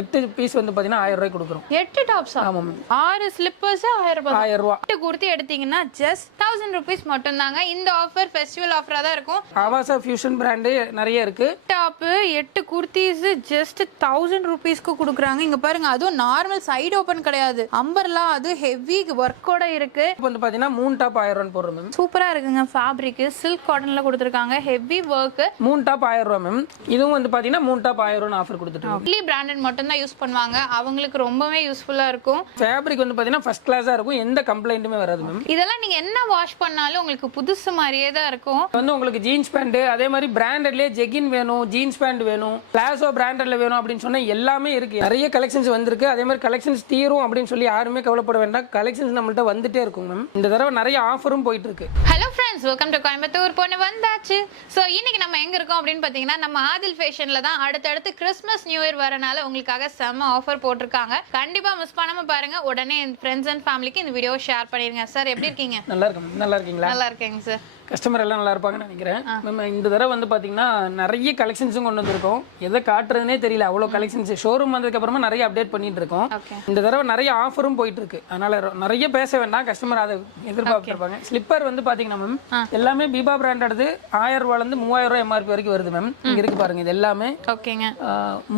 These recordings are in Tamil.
8 பீஸ் வந்து பாத்தீங்கன்னா 1000 ரூபாய்க்கு கொடுக்குறோம். 8 டாப்ஸ். ஆமா. 6 ஸ்லிப்பர்ஸ் 1000 ரூபாய். 1000 ரூபாய். 8 குர்த்தி எடுத்தீங்கன்னா just 1000 rupees மட்டும் தாங்க. இந்த ஆஃபர் ஃபெஸ்டிவல் ஆஃபரா தான் இருக்கும். ஆவாசா ஃபியூஷன் பிராண்ட் நிறைய இருக்கு. டாப் 8 குர்த்திஸ் just 1000 rupeesக்கு கொடுக்குறாங்க. இங்க பாருங்க, அதுவும் நார்மல் சைடு ஓபன் கிடையாது. அம்பர்லா அது ஹெவி வர்க்கோட இருக்கு. இப்போ வந்து பாத்தீங்கன்னா 3 டாப் 1000 ரூபாய் போடுறோம் மேம். சூப்பரா இருக்குங்க. ஃபேப்ரிக் சில்க் காட்டன்ல கொடுத்திருக்காங்க. Heavy work. 3 டாப் 1000 ரூபாய் மேம். இதுவும் வந்து பாத்தீங்கன்னா 3 டாப் 1000 ரூபாய் ஆஃபர் கொடுத்துட்டு இருக்கோம். ஒன்லி பிராண்டட் மட்டும் தான் யூஸ் பண்ணுவாங்க. அவங்களுக்கு ரொம்பவே யூஸ்ஃபுல்லா இருக்கும். ஃபேப்ரிக் வந்து பாத்தீங்கன்னா ஃபர்ஸ்ட் கிளாஸா இருக்கும். எந்த கம்ப்ளைண்ட்டுமே வராது மேம். இதெல்லாம் நீங்க என்ன வாஷ் பண்ணாலும் உங்களுக்கு புதுசு மாதிரியே தான் இருக்கும். வந்து உங்களுக்கு ஜீன்ஸ் பேண்ட், அதே மாதிரி பிராண்டட்லயே ஜெகின் வேணும், ஜீன்ஸ் பேண்ட் வேணும், பிளாசோ பிராண்டட்ல வேணும் அப்படின்னு சொன்னா எல்லாமே இருக்கு. நிறைய கலெக்ஷன்ஸ் வந்திருக்கு. அதே மாதிரி கலெக்ஷன்ஸ் தீரும் அப்படின்னு சொல்லி யாருமே கவலைப்பட வேண்டாம். கலெக்ஷன்ஸ் நம்மள்ட்ட வந்துட்டே இருக்கும் மேம். இந்த தடவை நிறைய ஆஃபரும் போயிட்டு இருக்கு. Hello friends, welcome to Coimbatore பொண்ணு வந்தாச்சு. ஸோ இன்னைக்கு நம்ம எங்க இருக்கோம் அப்படின்னு பார்த்தீங்கன்னா, நம்ம ஆதில் ஃபேஷன்ல தான். அடுத்தடுத்து கிறிஸ்மஸ் நியூ இயர் வரனால உங்களுக்காக செம்ம ஆஃபர் போட்டிருக்காங்க. கண்டிப்பா மிஸ் பண்ணாம பாருங்க. உடனே என் ஃப்ரெண்ட்ஸ் அண்ட் ஃபேமிலிக்கு இந்த வீடியோ ஷேர் பண்ணிருங்க. சார் எப்படி இருக்கீங்க? நல்லா இருக்கும். நல்லா இருக்கீங்களா? நல்லா இருக்கேங்க சார். கஸ்டமர் எல்லாம் நல்லா இருப்பாங்கன்னு நினைக்கிறேன். நம்ம இந்த தடவை வந்து பாத்தீங்கன்னா நிறைய கலெக்ஷன்ஸும் கொண்டு வந்திருக்கோம். எதை காட்டுறதுனே தெரியல, அவ்வளோ கலெக்ஷன்ஸ். ஷோரூம் வந்ததுக்கு அப்புறமா நிறைய அப்டேட் பண்ணிட்டு இருக்கோம். இந்த தடவை நிறைய ஆஃபரும் போயிட்டு இருக்கு. அதனால நிறைய பேச வேண்டாம், கஸ்டமர் அதை எதிர்பார்த்திருப்பாங்க. ஸ்லிப்பர் வந்து பாத்தீங்கன்னா மேம் எல்லாமே பீபா பிராண்டட் 1000 ரூபாயில இருந்து 3000 ரூபாய் எம்ஆர்பி வரைக்கும் வருது மேம். இங்க இருக்கு பாருங்க. இது எல்லாமே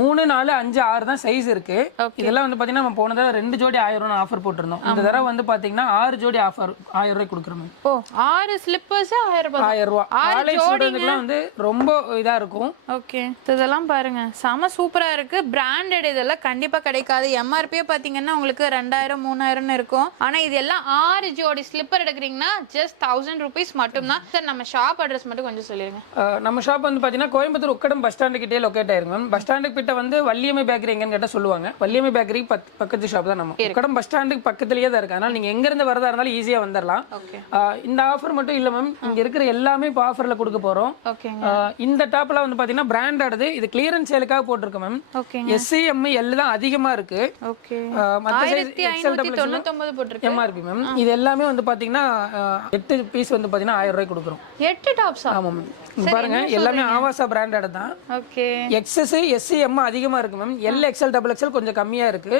3, 4, 5, 6 தான் சைஸ் இருக்கு. இதெல்லாம் வந்து பாத்தீங்கன்னா நம்ம போன தடவை 2 ஜோடி 1000 ரூபாய் ஆஃபர் போட்டிருந்தோம். இந்த தடவை வந்து பாத்தீங்கன்னா 6 ஜோடி ஆஃபர் 1000 ரூபாய் கொடுக்குறோம் மேம். ஓ, 6 ஸ்லிப்பர்ஸ் 1000 ரூபாய். 1000 ரூபாய். காலேஜ் ஸ்டூடண்ட்ஸ்க்குலாம் வந்து ரொம்ப இதா இருக்கும். ஓகே, இதெல்லாம் பாருங்க, செம சூப்பரா இருக்கு. பிராண்டட் இதெல்லாம் கண்டிப்பா கிடைக்காது. எம்ஆர்பி பாத்தீங்கன்னா உங்களுக்கு 2000 3000 இருக்கும். ஆனா இது எல்லாம் 6 ஜோடி ஸ்லிப்பர் எடுக்கிறீங்கன்னா just 1000 rupees மட்டும் தான். சார், நம்ம ஷாப் அட்ரஸ் மட்டும் கொஞ்சம் சொல்லிருங்க. நம்ம ஷாப் வந்து பாத்தீங்கன்னா கோயம்புத்தூர் உக்கடம் பஸ் ஸ்டாண்ட் கிட்டே லொகேட் ஆயிருங்க மேம். பஸ் ஸ்டாண்டுக்கு கிட்ட வந்து வள்ளியம்மை பேக்கரி எங்கன்னு கேட்டா சொல்லுவாங்க. வள்ளியம்மை பேக்கரி பக்கத்து ஷாப் தான். நம்ம உக்கடம் பஸ் ஸ்டாண்டுக்கு பக்கத்துலயே தான் இருக்கு. அதனால நீங்க எங்க இருந்து வரதா இருந்தாலும் ஈஸியா வந்துடலாம். இந்த ஆஃபர் மட்டும் இல்ல மேம், இங்க இருக்கிற எல்லாமே இப்போ ஆஃபர்ல கொடுக்க போறோம். இந்த டாப்ல வந்து பாத்தீங்கன்னா பிராண்டட். இது கிளியரன்ஸ் சேலுக்காக போட்டுருக்கோம் மேம். SCM L தான் அதிகமா இருக்கு. மத்த சைஸ் XL எம்ஆர்பி மேம். இது எல்லாமே வந்து பாத்தீங்கன்னா 8 பீஸ் வந்து பாத்தீங்கன்னா 1000 ரூபாய்க்கு கொடுக்குறோம். 8 டாப்ஸ். ஆமா மேம். பாருங்க, எல்லாமே ஆவாசா பிராண்டட் தான். ஓகே. XS SCM அதிகமா இருக்கு மேம். L XL XXL கொஞ்சம் கம்மியா இருக்கு.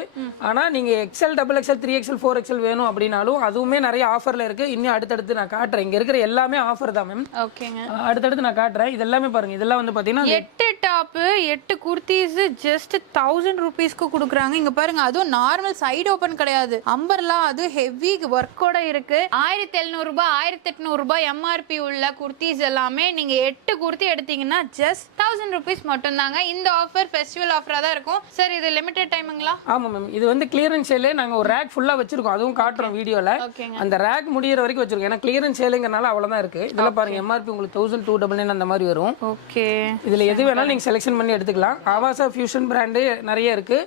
ஆனா நீங்க XL XXL 3XL 4XL வேணும் அப்படினாலும் அதுவுமே நிறைய ஆஃபர்ல இருக்கு. இன்னும் அடுத்தடுத்து நான் காட்டுறேன். இங்க இருக்கிற எல்லாமே ஆஃபர் தான் மேம். ஓகேங்க, அடுத்தடுத்து நான் காட்டுறேன். இது எல்லாமே பாருங்க. இதெல்லாம் வந்து பாத்தீங்கன்னா 8 டாப் 8 குர்த்திஸ் just 1000 rupeesக்கு கொடுக்குறாங்க. இங்க பாருங்க, அதுவும் நார்மல் சைடு ஓபன் கிடையாது. அம்பர்லா அது ஹெவி வர்க்கோட இருக்கு. 1700 ரூபாய் 1800 ரூபாய் எம்ஆர்பி உள்ள குர்த்திஸ் எல்லாமே நீங்க 8 குர்த்தி எடுத்தீங்கன்னா just 1000 rupees மட்டும் தாங்க. இந்த ஆஃபர் ஃபெஸ்டிவல் ஆஃபரா தான் இருக்கும். சார், இது லிமிடெட் டைமிங்களா? ஆமா மேம். இது வந்து கிளியரன்ஸ் சேல். நாங்க ஒரு ரேக் ஃபுல்லா வச்சிருக்கோம். அதுவும் காட்டுறோம் வீடியோல. அந்த ரேக் முடியற வரைக்கும் வச்சிருக்கோம். ஏன்னா கிளியரன்ஸ் சேலுங்கறனால அவ்வளவுதான் இருக்கு. இதெல்லாம் பாருங்க, எம்ஆர்பி உங்களுக்கு 1299 அந்த மாதிரி வரும். ஓகே. இதுல எது வேணாலும் நீங்க செலக்ஷன் பண்ணி எடுத்துக்கலாம். ஆவாசா ஃபியூஷன் பிராண்ட் நிறைய இருக்கு.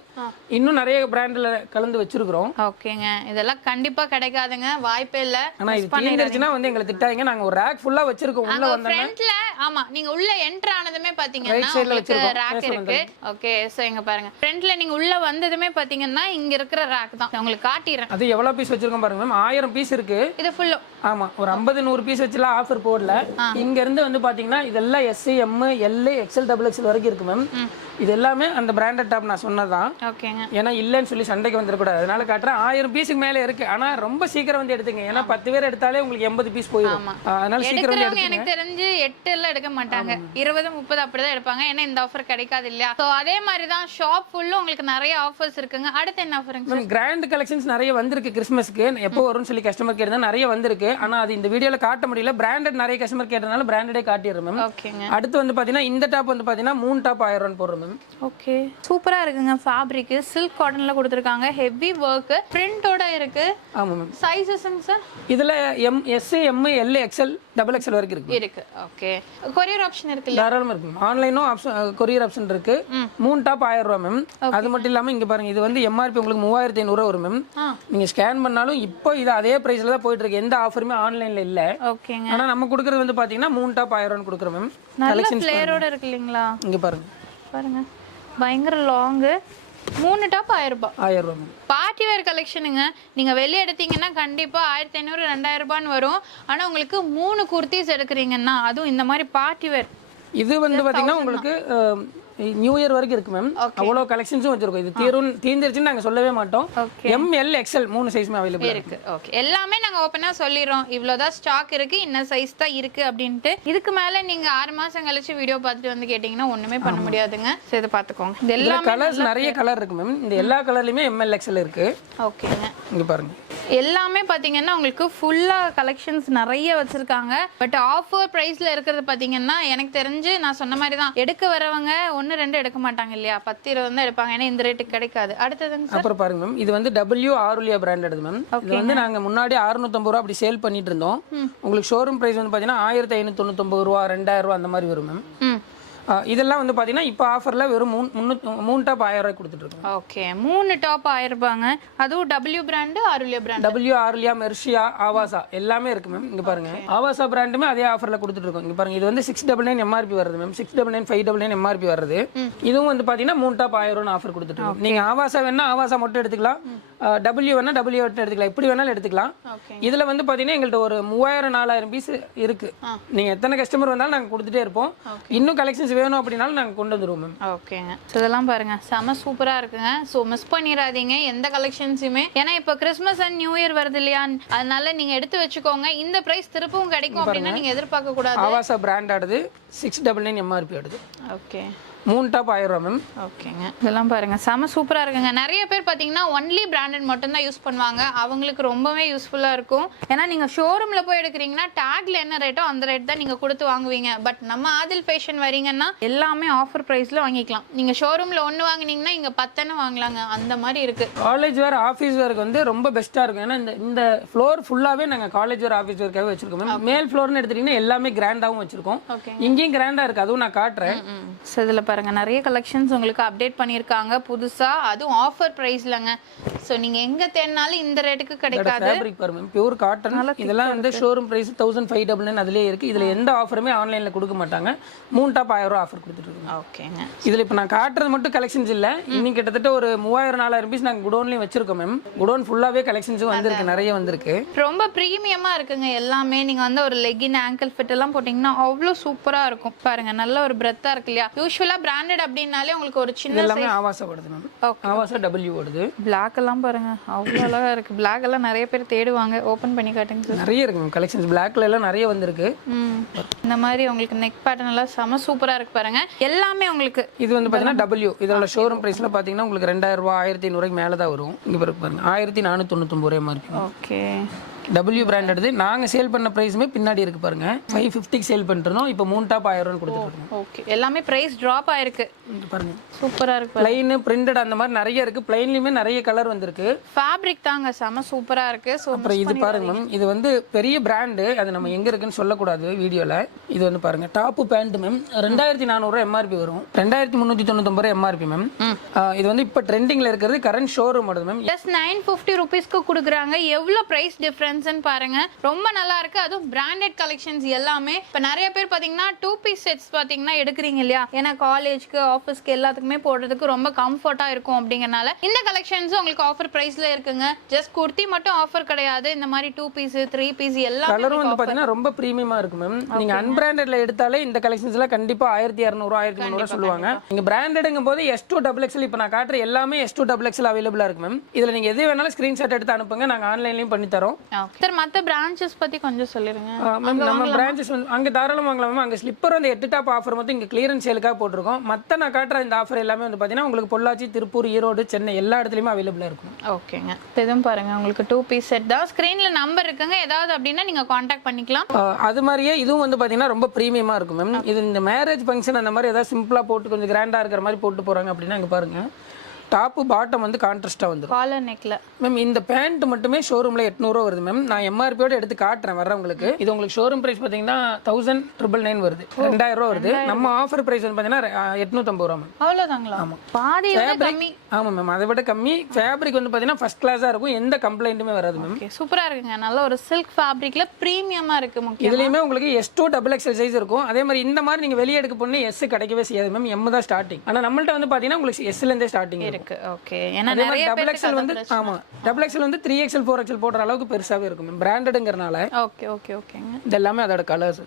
இன்னும் நிறைய பிராண்ட்ல கலந்து வச்சிருக்கோம். ஓகேங்க, இதெல்லாம் கண்டிப்பா கிடைக்காதுங்க, வாய்ப்பே இல்ல. ஆனா இது தீந்துருச்சுனா வந்து எங்களை திட்டாதீங்க. நாங்க ஒரு ரேக் ஃபுல்லா வச்சிருக்கோம். உள்ள வந்தா ஃப்ரண்ட்ல ஆமா, நீங்க உள்ள என்டர் ஆனதுமே பாத்தீங்கன்னா உங்களுக்கு ரேக் இருக்கு. ஓகே, சோ இங்க பாருங்க, ஃப்ரண்ட்ல நீங்க உள்ள வந்ததுமே பாத்தீங்கன்னா இங்க இருக்கிற ரேக் தான் உங்களுக்கு காட்டிறேன். அது எவ்வளவு பீஸ் வச்சிருக்கோம் பாருங்க மேம். 1000 பீஸ் இருக்கு. இது ஃபுல். ஆமா, ஒரு 50 100 பீஸ் வச்சுலாம் ஆஃபர் போடல. இங்க இருந்து வந்து பாத்தீங்கன்னா இதெல்லாம் SCM L XL XXL வரைக்கும் இருக்கு மேம். இது எல்லாமே அந்த பிராண்டட் டாப் நான் சொன்னதான். ஓகேங்க. ஏன்னா இல்லன்னு சொல்லி சண்டைக்கு வந்துடக்கூடாது. அதனால காட்டுறேன். 1000 பீஸுக்கு மேலே இருக்கு. ஆனா ரொம்ப சீக்கிரம் வந்து எடுத்துங்க. ஏன்னா 10 பேர் எடுத்தாலே உங்களுக்கு 80 பீஸ் போயிடும். அதனால சீக்கிரம் வந்து எடுத்துங்க. எனக்கு தெரிஞ்சு 8 எல்லாம் எடுக்க மாட்டாங்க. 20 30 அப்படிதான் எடுப்பாங்க. ஏன்னா இந்த ஆஃபர் கிடைக்காது இல்லையா? சோ அதே மாதிரி தான் ஷாப் ஃபுல்லா உங்களுக்கு நிறைய ஆஃபர்ஸ் இருக்குங்க. அடுத்து என்ன ஆஃபருங்க சார்? கிராண்ட் கலெக்ஷன்ஸ் நிறைய வந்திருக்கு. கிறிஸ்மஸ்க்கு எப்போ வரும்னு சொல்லி கஸ்டமர் கேட்டா நிறைய வந்திருக்கு. ஆனா அது இந்த வீடியோல காட்ட முடியல. பிராண்டட் நிறைய கஸ்டமர் கேட்டனால பிராண்டடே காட்டிடுறேன் மேம். ஓகேங்க. அடுத்து வந்து பாத்தீங்கன்னா இந்த டாப் வந்து பாத்தீங்கன்னா 3 டாப் 1000 ரூபாய் போடுறோம் மேம். ஓகே, சூப்பரா இருக்குங்க. ஃபேப்ரிக் சில்க் காட்டன்ல கொடுத்திருக்காங்க. ஹெவி வர்க் பிரிண்டோட இருக்கு. ஆமா மேம். சைஸஸ்ங்க சார்? இதுல SCM L XL XXL வரைக்கும் இருக்கு. ஓகே, கொரியர் ஆப்ஷன் இருக்குல்ல? தாராளமா இருக்கு. ஆன்லைனும் கொரியர் ஆப்ஷன் இருக்கு. 3 டாப் 1000 ரூபாய் மேம். அது மட்டும் இல்லாம இங்க பாருங்க, இது வந்து எம்ஆர்பி உங்களுக்கு 3500 ரூபாய் வரும் மேம். நீங்க ஸ்கேன் பண்ணாலும் இப்போ இது அதே பிரைஸ்ல தான் போயிட்டு இருக்கு. எந்த ஆஃபருமே ஆன்லைன்ல இல்ல. ஓகேங்க. ஆனா நம்ம கொடுக்கிறது வந்து பாத்தீங்கன்னா 3 டாப் 1000 ரூபாய் கொடுக்குறோம் மேம். நல்ல ஃப்ளேரோட இருக்கு இல்லீங்களா? இங்க பாருங்க. பாருங்க, பயங்கர லாங். 3 டாப் 1000 ரூபாய். 1000 ரூபாய் மேம். Party wear கலெக்ஷனுங்க. நீங்க வெளிய எடுத்தீங்கன்னா கண்டிப்பா 1500 2000 ரூபாய்னு வரும். ஆனா உங்களுக்கு 3 குர்த்திஸ் எடுக்கிறீங்கன்னா, அதுவும் இந்த மாதிரி பார்ட்டி வேர் இது வந்து பார்த்தீங்கன்னா உங்களுக்கு நியூ இயர் வரைக்கும் இருக்கு மேம். அவ்வளோ கலெக்ஷன்ஸும் வச்சிருக்கோம். இது தீர்ந்துருச்சுன்னு நாங்கள் சொல்லவே மாட்டோம். ML XL 3 சைஸுமே அவைலபிள் இருக்கு. ஓகே, எல்லாமே நாங்கள் ஓப்பனாக சொல்லிடுறோம். இவ்வளோதான் ஸ்டாக் இருக்கு, இன்ன சைஸ் தான் இருக்கு அப்படின்ட்டு. இதுக்கு மேலே நீங்கள் 6 மாதம் கழிச்சு வீடியோ பார்த்துட்டு வந்து கேட்டிங்கன்னா ஒன்றுமே பண்ண முடியாதுங்க. சரி, இதை பார்த்துக்கோங்க. இது எல்லா கலர்ஸ் நிறைய கலர் இருக்கு மேம். இந்த எல்லா கலர்லையுமே ML XL இருக்கு. ஓகேங்க, இங்கே பாருங்க. எல்லாமே பார்த்தீங்கன்னா உங்களுக்கு ஃபுல்லாக கலெக்ஷன்ஸ் நிறைய வச்சுருக்காங்க. பட் ஆஃபர் ப்ரைஸில் இருக்கிறது பார்த்தீங்கன்னா எனக்கு தெரிஞ்சு நான் சொன்ன மாதிரி தான், எடுக்க வரவங்க 1-2 எடுக்க மாட்டாங்க இல்லையா, 10-20 தான் எடுப்பாங்க. ஏன்னா இந்த ரேட்டுக்கு கிடைக்காது. அடுத்ததுங்க சார். அப்புறம் பாருங்க மேம், இது வந்து W ஆருலியா பிராண்டட் மேம். இது வந்து நாங்கள் முன்னாடி 650 ரூபா அப்படி சேல் பண்ணிட்டு இருந்தோம். உங்களுக்கு ஷோரூம் ப்ரைஸ் வந்து பார்த்தீங்கன்னா 1599 ரூபா, 2000 ரூபா அந்த மாதிரி வரும் மேம். இதெல்லாம் வந்து பார்த்தீங்கன்னா இப்போ ஆஃபரில் வெறும் 3 டாப் 1000 ரூபாய் கொடுத்துட்ருக்கோம். ஓகே, 3 டாப் 1000 ரூபாங்க. அதுவும் W brand, ஆருலியா brand. W ஆருலியா, Marzieh, ஆவாசா எல்லாமே இருக்கு மேம். இங்கே பாருங்க, ஆவாசா பிராண்டுமே அதே ஆஃபரில் கொடுத்துட்ருக்கோம். இங்கே பாருங்க, இது வந்து 699 MRP வருது மேம். 699, 599 MRP வருது. இதுவும் வந்து பார்த்தீங்கன்னா 3 டாப் 1000 ரூபாய் ஆஃபர் கொடுத்துட்ருக்கோம். நீங்கள் ஆவாசா வேணா ஆவாசா மட்டும் எடுத்துக்கலாம், W வேணா W மட்டும் எடுத்துக்கலாம், எப்படி வேணாலும் எடுத்துக்கலாம். இதில் வந்து பார்த்தீங்கன்னா எங்கள்கிட்ட ஒரு 3000-4000 பீஸ் இருக்கு. நீங்கள் எத்தனை கஸ்டமர் வந்தாலும் நாங்கள் கொடுத்துட்டே இருப்போம். இன்னும் கலெக்ஷன்ஸ் வேணும் அப்படினாலும் நாங்கள் கொண்டு வந்துருவோம் மேம். ஓகேங்க, இதெல்லாம் பாருங்க, செம சூப்பராக இருக்குங்க. ஸோ மிஸ் பண்ணிடாதீங்க எந்த கலெக்ஷன்ஸுமே. ஏன்னா இப்போ கிறிஸ்மஸ் அண்ட் நியூ இயர் வருது இல்லையா, அதனால நீங்க எடுத்து வச்சுக்கோங்க. இந்த பிரைஸ் திருப்பவும் கிடைக்கும் அப்படின்னா நீங்க எதிர்பார்க்க கூடாது. ஆவாசா பிராண்ட் ஆடுது, 699 MRP ஆடுது. ஓகே, 3 டாப் 1000 ரூபா மேம். ஓகேங்க, இதெல்லாம் பாருங்க, செம சூப்பராக இருக்குங்க. நிறைய பேர் பார்த்தீங்கன்னா ஒன்லி பிராண்டட் மட்டும்தான் யூஸ் பண்ணுவாங்க. அவங்களுக்கு ரொம்பவே யூஸ்ஃபுல்லாக இருக்கும். ஏன்னா நீங்கள் ஷோரூமில் போய் எடுக்கிறீங்கன்னா டேக்ல என்ன ரேட்டோ அந்த ரேட் தான் நீங்கள் கொடுத்து வாங்குவீங்க. பட் நம்ம ஆதில் ஃபேஷன் வரீங்கன்னா எல்லாமே ஆஃபர் ப்ரைஸில் வாங்கிக்கலாம். நீங்கள் ஷோரூமில் 1 வாங்கினீங்கன்னா இங்கே 10 வாங்கலாங்க. அந்த மாதிரி இருக்குது. காலேஜ் வேர், ஆஃபீஸ் வேருக்கு வந்து ரொம்ப பெஸ்ட்டாக இருக்கும். ஏன்னா இந்த ஃப்ளோர் ஃபுல்லாகவே நாங்கள் காலேஜ் வேர், ஆஃபீஸ் வேர்க்காகவே வச்சிருக்கோம் மேம். மேல் ஃப்ளோர்னு எடுத்துட்டிங்கன்னா எல்லாமே கிராண்டாகவும் வச்சிருக்கோம். இங்கேயும் கிராண்டாக இருக்குது, அதுவும் நான் காட்டுறேன். ஸோ இதில் பாருங்க, நிறைய கலெக்ஷன்ஸ் உங்களுக்கு அப்டேட் பண்ணியிருக்காங்க புதுசா, அதுவும் ஆஃபர் பிரைஸ்லங்க. ஸோ நீங்க எங்க தேடினாலும் இந்த ரேட்டுக்கு கிடைக்காது. ஃபேப்ரிக் பாருங்க, பியூர் காட்டன். இதெல்லாம் வந்து ஷோரூம் பிரைஸ் 1599 அதுலயே இருக்கு. இதுல எந்த ஆஃபருமே ஆன்லைன்ல கொடுக்க மாட்டாங்க. 3 டாப் 1000 ரூபாய் ஆஃபர் கொடுத்துட்டு இருக்கோம். ஓகேங்க, இதுல இப்போ நான் காட்டுறது மட்டும் கலெக்ஷன்ஸ் இல்ல, இன்னும் கிட்டத்தட்ட ஒரு 3000-4000 பீஸ் நாங்கள் குடோன்லயும் வச்சிருக்கோம் மேம். குடோன் ஃபுல்லாவே கலெக்ஷன்ஸும் வந்திருக்கு, நிறைய வந்திருக்கு. ரொம்ப ப்ரீமியமா இருக்குங்க எல்லாமே. நீங்க வந்து ஒரு லெகின், ஆங்கிள் ஃபிட் எல்லாம் போட்டீங்கன்னா அவ்வளோ சூப்பரா இருக்கும். பாருங்க, நல்ல ஒரு பிரெத்தா இருக்கு இல்லையா. யூசுவலா பிராண்டட் அப்படின்னாலே உங்களுக்கு ஒரு சின்ன எல்லாமே ஆவாசா வருது மேம். ஆவாசா W வருது. பிளாக் எல்லாம் பாருங்க, அவ்வளோ அழகா இருக்கு. பிளாக் எல்லாம் நிறைய பேர் தேடுவாங்க. ஓபன் பண்ணி காட்டுங்க. நிறைய இருக்கு மேம் கலெக்ஷன்ஸ். பிளாக்ல எல்லாம் நிறைய வந்திருக்கு. இந்த மாதிரி உங்களுக்கு நெக் பேட்டர்ன் எல்லாம் செம சூப்பரா இருக்கு பாருங்க. எல்லாமே உங்களுக்கு இது வந்து பாத்தீங்கன்னா W. இதோட ஷோரூம் பிரைஸ்ல பாத்தீங்கன்னா உங்களுக்கு 2000 ரூபாய், 1500 ரூபாய்க்கு மேல தான் வரும். இங்க பாருங்க 1499 ரூபாய் மாதிரி. ஓகே, W பிராண்ட் எடுத்து நாங்கள் சேல் பண்ண ப்ரைஸுமே பின்னாடி இருக்கு பாருங்க. 550 சேல் பண்ணிருந்தோம், இப்போ 3 டாப் 1000 ரூபாய் கொடுத்துருக்கோம். ஓகே, எல்லாமே பிரைஸ் டிராப் ஆயிருக்கு பாருங்க. சூப்பரா இருக்கு. பிளைன், பிரிண்டட் அந்த மாதிரி நிறைய இருக்கு. பிளைன்லயுமே நிறைய கலர் வந்திருக்கு. ஃபேப்ரிக் தாங்க செம சூப்பரா இருக்கு. ஸோ அப்புறம் இது பாருங்க மேம், இது வந்து பெரிய பிராண்டு, அது நம்ம எங்க இருக்குன்னு சொல்லக்கூடாது வீடியோல. இது வந்து பாருங்க, டாப் பேண்ட் மேம் 2400 ரூபாய் MRP வரும். 2399 ரூபாய் MRP மேம். இது வந்து இப்போ ட்ரெண்டிங்ல இருக்கிறது, கரண்ட் ஷோரூம் வருது மேம். ஜஸ்ட் 950 ருபீஸ்க்கு கொடுக்குறாங்க. எவ்வளோ பிரைஸ் டிஃபரன்ஸ் பாருங்க, ரொம்ப நல்லா இருக்கு. அதுவும் பிராண்டட் கலெக்ஷன்ஸ் எல்லாமே. இப்ப நிறைய பேர் பாத்தீங்கன்னா 2 பீஸ் செட்ஸ் பாத்தீங்கன்னா எடுக்கிறீங்க இல்லையா, ஏன்னா காலேஜ்க்கு, ஆஃபீஸ்க்கு எல்லாத்துக்குமே போடுறதுக்கு ரொம்ப கம்ஃபர்ட்டா இருக்கும். அப்படிங்கறனால இந்த கலெக்ஷன்ஸ் உங்களுக்கு ஆஃபர் பிரைஸ்ல இருக்குங்க. ஜஸ்ட் குர்த்தி மட்டும் ஆஃபர் கிடையாது, இந்த மாதிரி 2 பீஸ், 3 பீஸ் எல்லாம் கலரும் வந்து பாத்தீங்கன்னா ரொம்ப பிரீமியமா இருக்கு மேம். நீங்க அன்பிராண்டட்ல எடுத்தாலே இந்த கலெக்ஷன்ஸ் எல்லாம் கண்டிப்பா 1200 1300 சொல்லுவாங்க. நீங்க பிராண்டட்ங்கும் போது S2 XXL இப்ப நான் காட்டுற எல்லாமே S2 XXL அவைலபிளா இருக்கு மேம். இதுல நீங்க எது வேணாலும் ஸ்கிரீன்ஷாட் எடுத்து அனுப்புங்க, நாங்க ஆன்லைன்லயும் பண்ணி தரோம். சார், மத்த பிரான்ச்சஸ் பத்தி கொஞ்சம் சொல்லிருங்க. மேம், நம்ம பிரான்ச்சஸ் வந்து அங்க தாராளமா வாங்கலாம் மேம். அங்க ஸ்லிப்பர் வந்து 8 டாப் ஆஃபர் மட்டும் இங்க கிளியரன்ஸ் சேலுக்காக போட்டுருக்கோம். மத்த நான் காட்டுற இந்த ஆஃபர் எல்லாமே வந்து பாத்தீங்கன்னா உங்களுக்கு பொள்ளாச்சி, திருப்பூர், ஈரோடு, சென்னை எல்லா இடத்துலயுமே அவைலபிளா இருக்கும். ஓகேங்க, இதுவும் பாருங்க உங்களுக்கு 2 பீஸ் செட் தான். ஸ்கிரீன்ல நம்பர் இருக்குங்க, ஏதாவது அப்படின்னா நீங்க கான்டாக்ட் பண்ணிக்கலாம். அது மாதிரியே இதுவும் வந்து பாத்தீங்கன்னா ரொம்ப பிரீமியமா இருக்கும் மேம். இது இந்த மேரேஜ் ஃபங்க்ஷன் அந்த மாதிரி ஏதாவது சிம்பிளா போட்டு கொஞ்சம் கிராண்டா இருக்கிற மாதிரி போட்டு போறாங்க அப்படின்னா இங்க பாருங்க, டாப்பு பாட்டம் வந்து கான்ட்ராஸ்டா வந்துடும். காலர் நெக்ல மேம் இந்த பேண்ட் மட்டுமே ஷோரூம்ல 800 ரூபா வருது மேம். நான் MRPயோட எடுத்து காட்டுறேன் வர்றவங்களுக்கு. இது உங்களுக்கு ஷோரூம் பிரைஸ் பாத்தீங்கன்னா 1999 வருது, 2000 ரூபா வருது. நம்ம ஆஃபர் பிரைஸ் வந்து பாத்தீங்கன்னா 850 ரூபா மேம். அவ்வளவுதாங்களா? ஆமா, பாதி விட கம்மி. ஆமா மேம், அதை விட கம்மி. ஃபேப்ரிக் வந்து பாத்தீங்கன்னா ஃபர்ஸ்ட் கிளாஸா இருக்கும், எந்த கம்ப்ளைண்ட்டுமே வராது மேம். ஓகே, சூப்பரா இருக்குங்க. நல்ல ஒரு சில்க் ஃபேப்ரிக்ல பிரீமியமா இருக்கு. முக்கியமா இதுலயுமே உங்களுக்கு S2 XXL சைஸ் இருக்கும். அதே மாதிரி இந்த மாதிரி நீங்க வெளிய எடுக்க போனா S கிடைக்கவே செய்யாது மேம். M தான் ஸ்டார்டிங். ஆனா நம்மள்ட்ட வந்து பாத்தீங்கன்னா உங்களுக்கு S ல இருந்தே ஸ்டார்டிங் இருக்கு. ஓகே, ஏன்னா நிறைய டபுள் எக்ஸ்எல் வந்து ஆமா, டபுள் எக்ஸ்எல் வந்து 3XL 4XL போடுற அளவுக்கு பெருசாவே இருக்கும் மேம், பிராண்டட்ங்கறனால. ஓகே ஓகே ஓகேங்க. இது எல்லாமே அதோட கலர்ஸ்.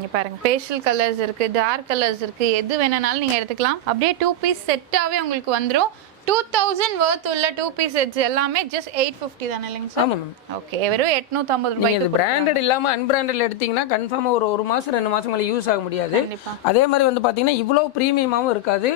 இங்க பாருங்க பேஸ்டல் கலர்ஸ் இருக்கு, டார்க் கலர்ஸ் இருக்கு, எது வேணாலும் நீங்க எடுத்துக்கலாம். அப்படியே 2 பீஸ் செட்டாவே உங்களுக்கு வந்துரும். 2000 worth உள்ள 2 பீஸ் செட்ஸ் எல்லாமே ஜஸ்ட் 850 தானே இல்லைங்க சார்? ஆமாம் மேம். ஓகே, வெறும் 850 நீங்க ரூபாய்க்கு இது பிராண்டட் இல்லாம அன்பிராண்டட்ல எடுத்தீங்கன்னா கன்ஃபார்மா ஒரு மாசம் 2 மாசம் மேல யூஸ் ஆக முடியாது. கண்டிப்பா அதே மாதிரி வந்து பாத்தீங்கன்னா இவ்வளவு பிரீமியமாவும் இருக்காது.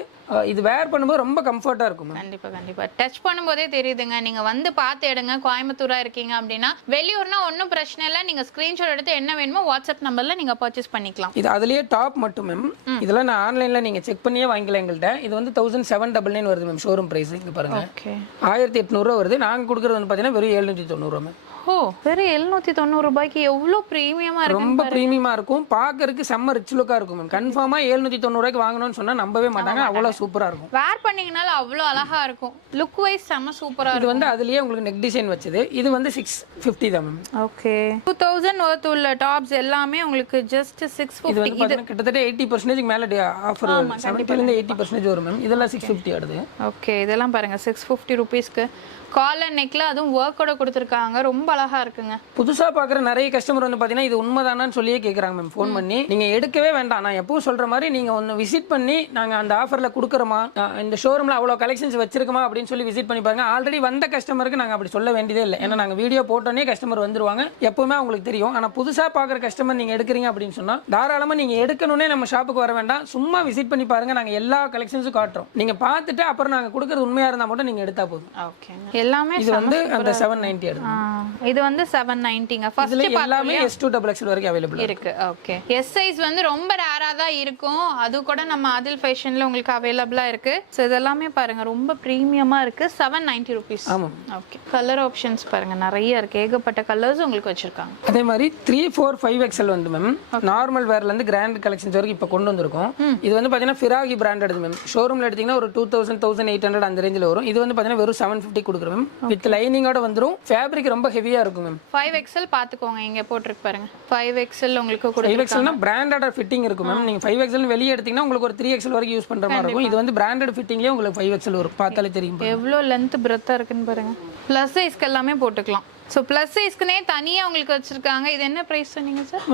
இது வேர் பண்ணும்போது ரொம்ப கம்ஃபர்ட்டா இருக்கும் மேம். கண்டிப்பா கண்டிப்பா டச் பண்ணும்போதே தெரியுதுங்க. நீங்க வந்து பார்த்து எடுங்க. கோயம்புத்தூரா இருக்கீங்க அப்படின்னா, வெளியூர்னா ஒன்றும் பிரச்சனை இல்லை. நீங்க ஸ்கிரீன்ஷாட் எடுத்து என்ன வேணுமோ வாட்ஸ்அப் நம்பர்ல நீங்க பர்ச்சேஸ் பண்ணிக்கலாம். இது அதுலயே டாப் மட்டும் மேம். இதெல்லாம் நான் ஆன்லைன்ல நீங்க செக் பண்ணியே வாங்கிக்கலாம் எங்கள்கிட்ட. இது வந்து 1799 வருது மேம் ஷோரூம் பிரைஸ். இங்க பாருங்க ஓகே 1800 ரூபா வருது. நாங்க கொடுக்கறது வந்து பாத்தீங்கன்னா வெறும் 790 ரூபா மேம். ஓ, வெறும் 790 ரூபாய்க்கு எவ்வளோ ப்ரீமியமா இருக்கு. ரொம்ப பிரீமியமா இருக்கும். பாக்குறதுக்கு செம்ம ரிச் லுக்கா இருக்கும் மேம். கன்ஃபார்மா 790 ரூபாய்க்கு வாங்கணும்னு சொன்னா நம்பவே மாட்டாங்க. அவ்வளவு சூப்பரா இருக்கும். வேர் பண்ணீங்கனால அவ்வளோ அழகா இருக்கும். லுக் வைஸ் செம்ம சூப்பரா இது இருக்கும். வந்து அதுலயே உங்களுக்கு நெக் டிசைன் வச்சது. இது வந்து 650 தான் மேம். ஓகே 2000 worth உள்ள டாப்ஸ் எல்லாமே உங்களுக்கு ஜஸ்ட் இது 650. வந்து பாத்தீங்கன்னா கிட்டத்தட்ட 80% மேல ஆஃபர் வரும். 70% இருந்து 80% வரும் மேம். இதெல்லாம் 650 ஆடுது. ஓகே, இதெல்லாம் பாருங்க 650 ருபீஸ்க்கு காலர் நெக்ல அதுவும் ஒர்க்கோட கொடுத்துருக்காங்க. ரொம்ப அழகா இருக்குங்க. புதுசா பாக்குற நிறைய கஸ்டமர் வந்து பாத்தீங்கன்னா இது உண்மைதானான்னு சொல்லியே கேக்குறாங்க மேம் ஃபோன் பண்ணி. நீங்க எடுக்கவே வேண்டாம், நான் எப்பவும் சொல்ற மாதிரி நீங்க ஒன்னு விசிட் பண்ணி நாங்க அந்த ஆஃபர்ல கொடுக்குறோமா, இந்த ஷோரூம்ல அவ்வளவு கலெக்ஷன்ஸ் வச்சிருக்கோமா அப்படின்னு சொல்லி விசிட் பண்ணி பாருங்க. ஆல்ரெடி வந்த கஸ்டமருக்கு நாங்க அப்படி சொல்ல வேண்டியதே இல்லை. ஏன்னா நாங்க வீடியோ போட்டோன்னே கஸ்டமர் வந்துருவாங்க, எப்பவுமே அவங்களுக்கு தெரியும். ஆனா புதுசா பாக்குற கஸ்டமர் நீங்க எடுக்கிறீங்க அப்படின்னு சொன்னா தாராளமா நீங்க எடுக்கணும்னே நம்ம ஷாப்புக்கு வர வேண்டாம். சும்மா விசிட் பண்ணி பாருங்க. நாங்க எல்லா கலெக்ஷன்ஸும் காட்டுறோம். நீங்க பார்த்துட்டு அப்புறம் நாங்க கொடுக்கறது உண்மையா இருந்தா மட்டும் நீங்க எடுத்தா போதும். ஓகே, எல்லாமே இது வந்து அந்த 790 எடுத்து. இது வந்து 790ங்க. ஃபர்ஸ்ட் எல்லாமே S2XL வரைக்கும் அவேலபிள் இருக்கு. ஓகே, எஸ் சைஸ் வந்து ரொம்ப ரேரா தான் இருக்கும். அது கூட நம்ம ஆதில் ஃபேஷன்ல உங்களுக்கு அவேலபிளா இருக்கு. சோ இதெல்லாமே பாருங்க ரொம்ப பிரீமியமா இருக்கு. 790 rupees. ஆமா. ஓகே, கலர் ஆப்ஷன்ஸ் பாருங்க நிறைய இருக்கு. ஏகப்பட்ட கலர்ஸ் உங்களுக்கு வச்சிருக்காங்க. அதே மாதிரி 3, 4, 5XL வந்து மேம் நார்மல் வேர்ல இருந்து கிராண்ட் கலெக்ஷன்ஸ் வரைக்கும் இப்ப கொண்டு வந்திருக்கோம். இது வந்து பாத்தீங்கன்னா ஃபிராகி பிராண்டட் மேம். ஷோரூம்ல எடுத்தீங்கன்னா ஒரு 2000, 1800 அந்த ரேஞ்சில வரும். இது வந்து பாத்தீங்கன்னா வெறும் 750 கொடுக்குறோம் மேம். வித் லைனிங்கோட வந்துரும். ஃபேப்ரிக் ரொம்ப ஹெவியா இருக்கும் மேம். 5XL பாத்துக்கோங்க, இங்க போட்டுருக்கு பாருங்க. 5XL உங்களுக்கு கொடுத்திருக்காங்க. 5XL னா பிராண்டட் ஃபிட்டிங் இருக்கும் மேம். நீங்க 5XL வெளிய எடுத்தீங்கன்னா உங்களுக்கு ஒரு 3XL வரைக்கும் யூஸ் பண்ற மாதிரி இருக்கும். இது வந்து பிராண்டட் ஃபிட்டிங்லயே உங்களுக்கு 5XL வரும். பார்த்தாலே தெரியும். எவ்வளவு லென்த் பிரெத்தா இருக்குன்னு பாருங்க. பிளஸ் சைஸ்க்கு எல்லாமே போட்டுக்கலாம். சோ பிளஸ் சைஸ்க்குனே தனியா உங்களுக்கு வச்சிருக்காங்க. இது என்ன பிரைஸ் சொன்னீங்க சார்?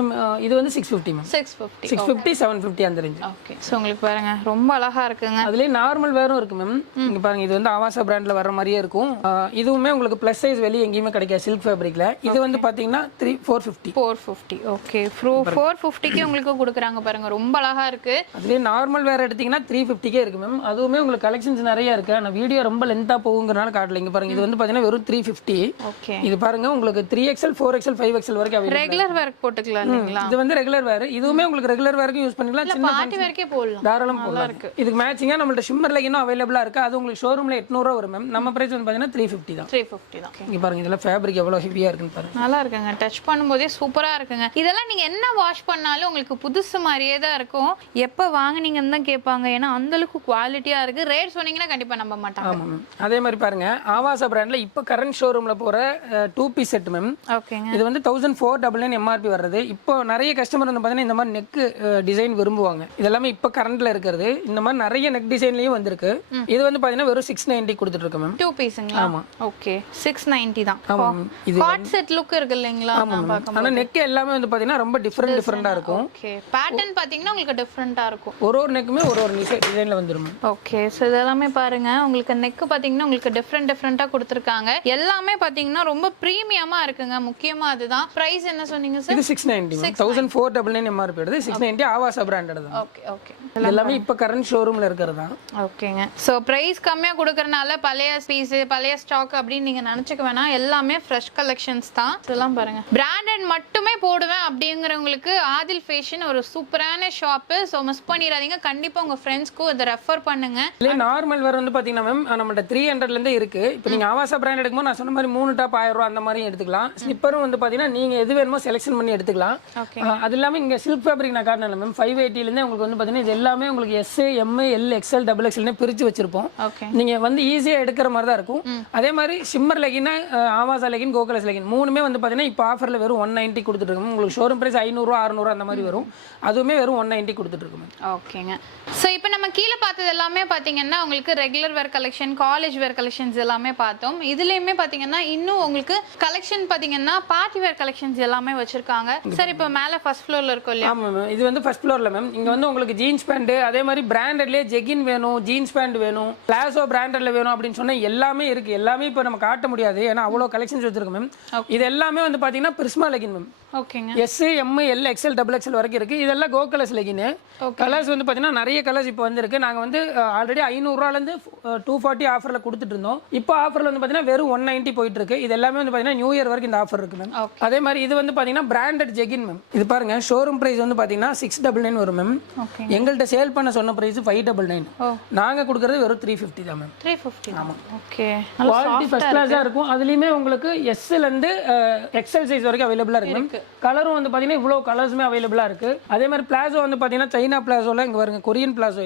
இது வந்து 650 மேம். 650 750 அந்த ரேஞ்ச். ஓகே, சோ உங்களுக்கு பாருங்க ரொம்ப அழகா இருக்குங்க. அதுலயே நார்மல் வேரும் இருக்கு மேம். இங்க பாருங்க, இது வந்து ஆவாசா பிராண்ட்ல வர மாதிரியே இருக்கும். இதுவுமே உங்களுக்கு பிளஸ் சைஸ் வெளிய எங்கேயுமே கிடைக்காது சில்க் ஃபேப்ரிக்ல. இது வந்து பாத்தீங்கன்னா 450. ஓகே, 450க்கு உங்களுக்கு கொடுக்குறாங்க பாருங்க. ரொம்ப அழகா இருக்கு. அதுலயே நார்மல் வேர் எடுத்தீங்கன்னா 350கே இருக்கு மேம். அதுவுமே உங்களுக்கு கலெக்ஷன்ஸ் நிறைய இருக்கு. ஆனா வீடியோ ரொம்ப லென்த்தா போகுங்கறனால காட்டல. இங்க பாருங்க, இது வந்து பாத்தீங்கன்னா வெறும் 350. ஓகே, இது பாருங்க உங்களுக்கு 3XL, 4XL, 5XL வரைக்கும் அவைலபிள். ரெகுலர் வேர் போட்டுக்கலாம் இல்லீங்களா? இது வந்து ரெகுலர் வேர். இதுவுமே உங்களுக்கு ரெகுலர் வேர்க்கு யூஸ் பண்ணிக்கலாம். சின்ன பார்ட்டி வேர்க்கே போடலாம். தாராளமா போடலாம். இதுக்கு மேட்சிங்கா நம்மள்ட்ட ஷிம்மர் லெகினும் அவைலபிளா இருக்கு. அது உங்களுக்கு ஷோரூம்ல 800 ரூபாய் வரும் மேம். நம்ம பிரைஸ் வந்து பாத்தீங்கன்னா 350 தான். 350 தான். இங்க பாருங்க, இதெல்லாம் ஃபேப்ரிக் எவ்வளவு ஹெவியா இருக்குன்னு பாருங்க. நல்லா இருக்குங்க. டச் பண்ணும்போதே சூப்பரா இருக்குங்க. இதெல்லாம் நீங்க என்ன வாஷ் பண்ணாலும் உங்களுக்கு புதுசு மாதிரியே தான் இருக்கும். எப்ப வாங்குனீங்கன்னு தான் கேட்பாங்க. ஏன்னா அந்த அளவுக்கு குவாலிட்டியா இருக்கு. ரேட் சொன்னீங்கன்னா கண்டிப்பா நம்ப மாட்டாங்க. ஆமா மேம். அதே மாதிரி பாருங்க, ஆவாசா பிராண்ட்ல இப்ப கரண்ட் ஷோரூம்ல போற 2 பீஸ் செட் மேம். ஓகேங்க, இது வந்து 1499 MRP வர்றது. இப்போ நிறைய கஸ்டமர் வந்து பாத்தீங்கன்னா இந்த மாதிரி நெக் டிசைன் விரும்புவாங்க. இதெல்லாமே இப்போ கரண்ட்ல இருக்கிறது. இந்த மாதிரி நிறைய நெக் டிசைன்லயும் வந்திருக்கு. இது வந்து பாத்தீங்கன்னா வெறும் 690 கொடுத்துட்டு இருக்கு மேம். 2 பீஸ்ங்களா? ஆமா. ஓகே, 690 தான். ஆமா. இது ஹாட் செட் லுக் இருக்கு இல்லீங்களா? நான் பார்க்கும்போது ஆனா நெக் எல்லாமே வந்து பாத்தீங்கன்னா ரொம்ப டிஃபரெண்டா இருக்கும். ஓகே, பேட்டர்ன் பாத்தீங்கன்னா உங்களுக்கு டிஃபரெண்டா இருக்கும். ஒரு நெக்குமே ஒரு டிசைன்ல வந்துரும். ஓகே, சோ இதெல்லாமே பாருங்க. உங்களுக்கு நெக் பாத்தீங்கன்னா உங்களுக்கு டிஃபரெண்டா கொடுத்திருக்காங்க. எல்லாமே பாத்தீங்கன்னா ரொம்ப பிரீமியமா இருக்குங்க. முக்கியமா அதுதான். பிரைஸ் என்ன சொன்னீங்க சார்? இது 690 மேம். 1499 MRP எடுது. 690 ஆவாசா பிராண்டட் தான். ஓகே ஓகே, எல்லாமே இப்ப கரண்ட் ஷோரூம்ல இருக்கிறதா. ஓகேங்க. சோ பிரைஸ் கம்மியா கொடுக்கறனால பழைய பீஸ் பழைய ஸ்டாக் அப்படின்னு நீங்க நினைச்சுக்க வேணாம். எல்லாமே ஃப்ரெஷ் கலெக்ஷன்ஸ் தான். இதெல்லாம் பாருங்க. பிராண்டட் மட்டுமே போடுவேன் அப்படிங்கறவங்களுக்கு ஆதில் ஃபேஷன் ஒரு சூப்பரான ஷாப். So miss பண்ணிராதீங்க. கண்டிப்பா உங்க ஃப்ரெண்ட்ஸ்க்கு இத ரெஃபர் பண்ணுங்க. இல்ல நார்மல் வேர் வந்து பாத்தீங்கன்னா மேம் நம்மள்ட்ட 300ல இருந்தே இருக்கு. இப்போ நீங்க ஆவாசா பிராண்ட் எடுக்கும்போது நான் சொன்ன மாதிரி 3 டாப் 1000 ரூபாய் அந்த மாதிரி எடுத்துக்கலாம். ஸ்லிப்பரும் வந்து பாத்தீங்கன்னா நீங்க எது வேணுமோ செலக்ஷன் பண்ணி எடுத்துக்கலாம். அது இல்லாம இங்க சில்க் ஃபேப்ரிக் நான் காட்டல மேம். 580ல இருந்து உங்களுக்கு வந்து பாத்தீங்கன்னா இது எல்லாமே உங்களுக்கு S, M, L, XL, XXL னு பிரிச்சு வச்சிருப்போம். நீங்க வந்து ஈஸியா எடுக்கிற மாதிரி தான் இருக்கும். அதே மாதிரி ஷிம்மர் லெகின், ஆவாசா லெகின், கோகலஸ் லெகின் மூணுமே வந்து பாத்தீங்கன்னா இப்போ ஆஃபர்ல வெறும் 190 கொடுத்துட்டு இருக்கோம். உங்களுக்கு ஷோரூம் பிரைஸ் 500 ரூபாய் 600 அந்த மாதிரி வரும். அதுவுமே வெறும் 190 கொடுத்துட்டு இருக்கோம். ஓகேங்க. சோ இப்போ நம்ம கீழ பார்த்தது எல்லாமே பாத்தீங்கன்னா உங்களுக்கு ரெகுலர் வேர் கலெக்ஷன், காலேஜ் வேர் கலெக்ஷன்ஸ் எல்லாமே பார்த்தோம். இதுலயுமே பாத்தீங்கன்னா இன்னும் உங்களுக்கு கலெக்ஷன் பாத்தீங்கன்னா பார்ட்டி வேர் கலெக்ஷன்ஸ் எல்லாமே வச்சிருக்காங்க. சார் இப்போ மேல ஃபர்ஸ்ட் ஃப்ளோர்ல இருக்கும் இல்லையா? ஆமாம் மேம், இது வந்து ஃபர்ஸ்ட் ஃப்ளோரில் மேம். இங்கே வந்து உங்களுக்கு ஜீன்ஸ் பேண்ட், அதே மாதிரி பிராண்டட்லேயே ஜெகின் வேணும், ஜீன்ஸ் பேண்ட் வேணும், பிளாசோ பிராண்டட்ல வேணும் அப்படின்னு சொன்னால் எல்லாமே இருக்குது. எல்லாமே இப்போ நம்ம காட்ட முடியாது, ஏன்னா அவ்வளோ கலெக்ஷன்ஸ் வச்சிருக்கோம் மேம். இது எல்லாமே வந்து பார்த்தீங்கன்னா பிரிஸ்மா லெகின் மேம். ஓகேங்க. S, M, L, XL, double XL வரைக்கும் இருக்குது. இதெல்லாம் கோ கலர்ஸ் லெகின். கலர்ஸ் வந்து பார்த்தீங்கன்னா நிறைய கலர்ஸ் இப்போ வந்துருக்கு. நாங்கள் வந்து ஆல்ரெடி 500 240 ஆஃபரில் கொடுத்துட்டு இருந்தோம். இப்போ ஆஃபரில் வந்து பார்த்தீங்கன்னா வெறும் 190 போயிட்டு இருக்கு. இது எல்லாமே வந்து பார்த்தீங்கன்னா நியூ இயர் வரைக்கும் இந்த ஆஃபர் இருக்கு மேம். அதே மாதிரி இது வந்து பார்த்தீங்கன்னா பிராண்டட் ஜெகின் மேம். இது பாருங்க, ஷோரூம் பிரைஸ் வந்து பார்த்தீங்கன்னா 699 வரும் மேம். எங்கள்கிட்ட சேல் பண்ண சொன்ன பிரைஸ் 599. நாங்கள் கொடுக்குறது வெறும் 350 தான் மேம். 350. ஆமாம். ஓகே. குவாலிட்டி ஃபர்ஸ்ட் கிளாஸாக இருக்கும். அதுலேயுமே உங்களுக்கு எஸ்லேருந்து எக்ஸ்எல் சைஸ் வரைக்கும் அவைலபிளாக இருக்கு மேம். கலரும் வந்து பார்த்தீங்கன்னா இவ்வளோ கலர்ஸுமே அவைலபிளாக இருக்கு. அதே மாதிரி பிளாசோ வந்து பார்த்தீங்கன்னா சைனா பிளாசோல இங்கே வருங்க, கொரியன் பிளாசோ.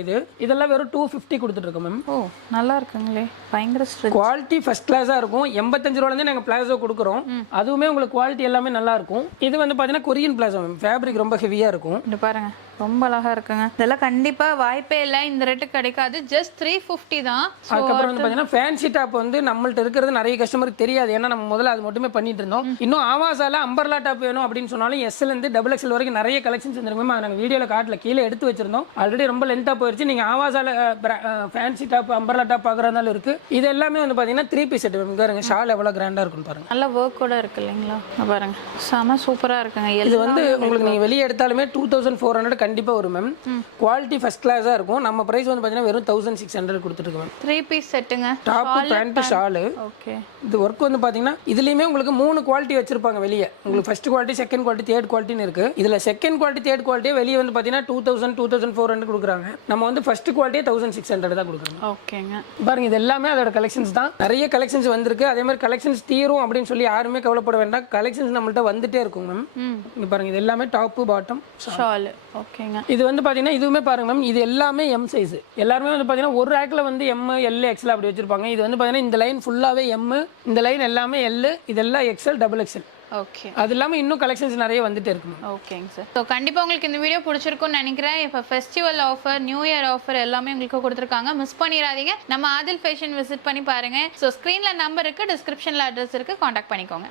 இதெல்லாம் வெறும் 250 கொடுத்துட்டு இருக்கோம் மேம். ஓ, நல்லா இருக்குங்களே, பயங்கர குவாலிட்டி ஃபர்ஸ்ட் கிளாஸாக இருக்கும். 85 ரூபாயிலேருந்து நாங்கள் பிளாசோ கொடுக்குறோம். அதுவுமே உங்களுக்கு குவாலிட்டி எல்லாமே நல்லா இருக்கும். இது வந்து பார்த்தீங்கன்னா கொரியன் பிளாசோ மேம். ஃபேப்ரிக் ரொம்ப ஹெவியாக இருக்கும். இது பாருங்க, ரொம்ப அழகா இருக்குங்க. இதெல்லாம் கண்டிப்பா வாய்ப்பே இல்லை, இந்த ரேட்டுக்கு கிடைக்காது. ஜஸ்ட் 350 தான். அதுக்கப்புறம் வந்து பார்த்தீங்கன்னா ஃபேன்சி டாப் வந்து நம்மள்ட்ட இருக்கிறது நிறைய கஸ்டமருக்கு தெரியாது, ஏன்னா நம்ம முதல்ல அது மட்டுமே பண்ணிட்டு இருந்தோம். இன்னும் ஆவாசால அம்பர்லா டாப் வேணும் அப்படின்னு சொன்னாலும் எஸ்எல்லேருந்து டபுள் எக்ஸ்எல் வரைக்கும் நிறைய கலெக்ஷன்ஸ் வந்துருக்கு மேம். நாங்கள் வீடியோவில் காட்டில் கீழே எடுத்து வச்சிருந்தோம். ஆல்ரெடி ரொம்ப லென்த்தாக போயிடுச்சு. நீங்கள் ஆவாசால ஃபேன்சி டாப், அம்பர்லா டாப் பார்க்குறதாலும் இருக்கு. இது எல்லாமே வந்து பார்த்தீங்கன்னா 3 பீஸ் செட் மேம். பாருங்க, ஷால் எவ்வளோ கிராண்டாக இருக்குன்னு பாருங்க. நல்ல ஒர்க் கூட இருக்கு இல்லைங்களா? பாருங்க, செம சூப்பராக இருக்குங்க. இது வந்து உங்களுக்கு நீங்கள் வெளியே எடுத்தாலுமே 2400 கண்டிப்பாக வரும் மேம். குவாலிட்டி ஃபர்ஸ்ட் கிளாஸாக இருக்கும். நம்ம பிரைஸ் வந்து பார்த்தீங்கன்னா வெறும் 1600 கொடுத்துருக்கு மேம். 3 பீஸ் செட்டுங்க. Top, pant, shawl. ஓகே. இது ஒர்க் வந்து பார்த்தீங்கன்னா இதுலேயுமே உங்களுக்கு 3 குவாலிட்டி வச்சிருப்பாங்க வெளியே. உங்களுக்கு first quality, second quality, third குவாலிட்டின்னு இருக்கு. இதில் செகண்ட் குவாலிட்டி, தேர்ட் குவாலிட்டியே வெளியே வந்து பார்த்தீங்கன்னா 2000 2400 கொடுக்குறாங்க. நம்ம வந்து ஃபர்ஸ்ட் குவாலிட்டியே 1600 தான் கொடுக்குறோம். ஓகேங்க. பாருங்க, இது எல்லாமே அதோட கலெக்ஷன்ஸ் தான். நிறைய கலெக்ஷன்ஸ் வந்திருக்கு. அதே மாதிரி கலெக்ஷன்ஸ் தீரும் அப்படின்னு சொல்லி யாருமே கவலைப்பட வேண்டாம். கலெக்ஷன்ஸ் நம்மள்ட்ட வந்துட்டே இருக்கும் மேம். இங்க பாருங்க, இது எல்லாமே டாப்பு, பாட்டம், ஷால். ஓகேங்க. இது வந்து பார்த்தீங்கன்னா இதுவுமே பாருங்க மேம், இது எல்லாமே எம் சைஸ். எல்லாருமே வந்து பார்த்தீங்கன்னா ஒரு ரேக்கில் வந்து எம், எல், எக்ஸ்எல் அப்படி வச்சிருப்பாங்க. இது வந்து பார்த்தீங்கன்னா இந்த லைன் ஃபுல்லாகவே எம், இந்த லைன் எல்லாமே எல், இதெல்லாம் எக்ஸ்எல், டபுள் எக்ஸ்எல். ஓகே. அது இல்லாமல் இன்னும் கலெக்ஷன்ஸ் நிறைய வந்துட்டு இருக்கு. ஓகேங்க சார். ஸோ கண்டிப்பாக உங்களுக்கு இந்த வீடியோ பிடிச்சிருக்கும்னு நினைக்கிறேன். இப்போ festival offer, new year offer எல்லாமே உங்களுக்கு கொடுத்துருக்காங்க. மிஸ் பண்ணிடாதீங்க. நம்ம ஆதில் ஃபேஷன் விசிட் பண்ணி பாருங்க. ஸோ ஸ்க்ரீனில் நம்பர் இருக்கு, டிஸ்கிரிப்ஷனில் அட்ரஸ் இருக்கு, காண்டாக்ட் பண்ணிக்கோங்க.